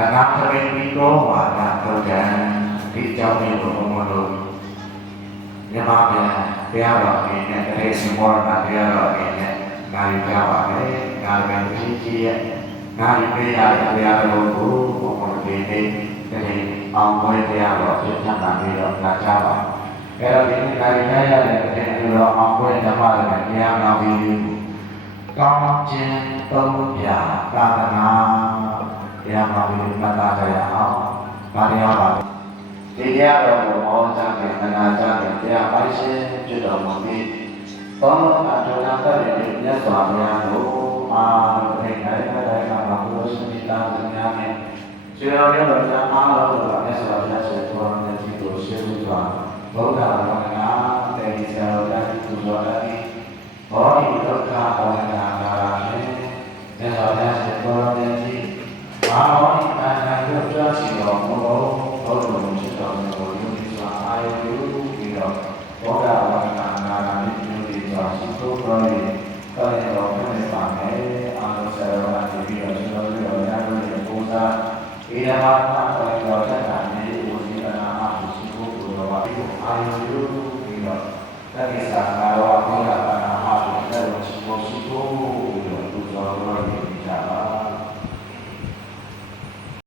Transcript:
အနာသရိပိသောဝါဒသုတ်တံဒီကြောင့်မျိုးဘုံဘုံတို့မြမပြန်တရားတော်အနေနဲ့တရေစမောရနာတရားတော်အနေနဲ့နာယူကြပါမယ်။နာပြန်ကြီးကြီးရဲ့နာယူပေးရတဲ့တရားတော်ကိုဘုံဘုံတွေနဲ့တရေအောင်ပွဲတရားတော်ဖြစ်ချမ်းသာပြီးတော့လာကြပါ။အဲတော့ဒီနေ့နာယူရတဲ့တရားတော်အောင်ပွဲဓမ္မတွေတရားနာပြီးကောင်းခြင်းသုံးပြသာသနာတရားမှာပြီးမှတ်သားကြရအောင်။ဗာတရားပါဒီတရားတော်ကိုဟောကြားတဲ့အနာကြားတဲ့တရားပိုင်ရှင်ဖြစ်တော်မူပြီးဘောမအထုံးတတ်တဲ့မြတ်စွာဘုရားကိုအာရိတိုင်းတိုင်းမှာဘုရားရှင်တာသင်များနဲ့ခြေတော်ရတော်များအားလုံးကမြတ်စွာဘုရားရှင်တော်နဲ့ဒီကိုရှင်းပြစွာဗုဒ္ဓဘာသာတေဒီဆရာတော်ကြီးကိုတော်တယ်ဘောဓိဒုက္ခဘောဓနာကာရနဲ့မြတ်စွာဘုရားရှင်တော်နဲ့ဒီဘာဝိအာဏာကိုကြားရှိတော်မူသောဘုရားရှင်တော်ကိုယုံကြည်စွာအာရုံပြုပြီးတော့ဘောဓဘာသာနာနာနဲ့ယုံကြည်စွာရှိသောတော်ရဲ့တော်ရဲ့တော်ဖြစ်ပါမယ်အာရုံဆရာတော်ကနေပြီးတော့ရှင်တော်တို့ရတဲ့ပုံစံဒီဓမ္မမှာတော်တော်ဆက်တာနဲ့ဝိညာဉ်နာမရှိဖို့ဘုရားပါပြီးအာရုံပြုပြီးတော့တက္ကိစာ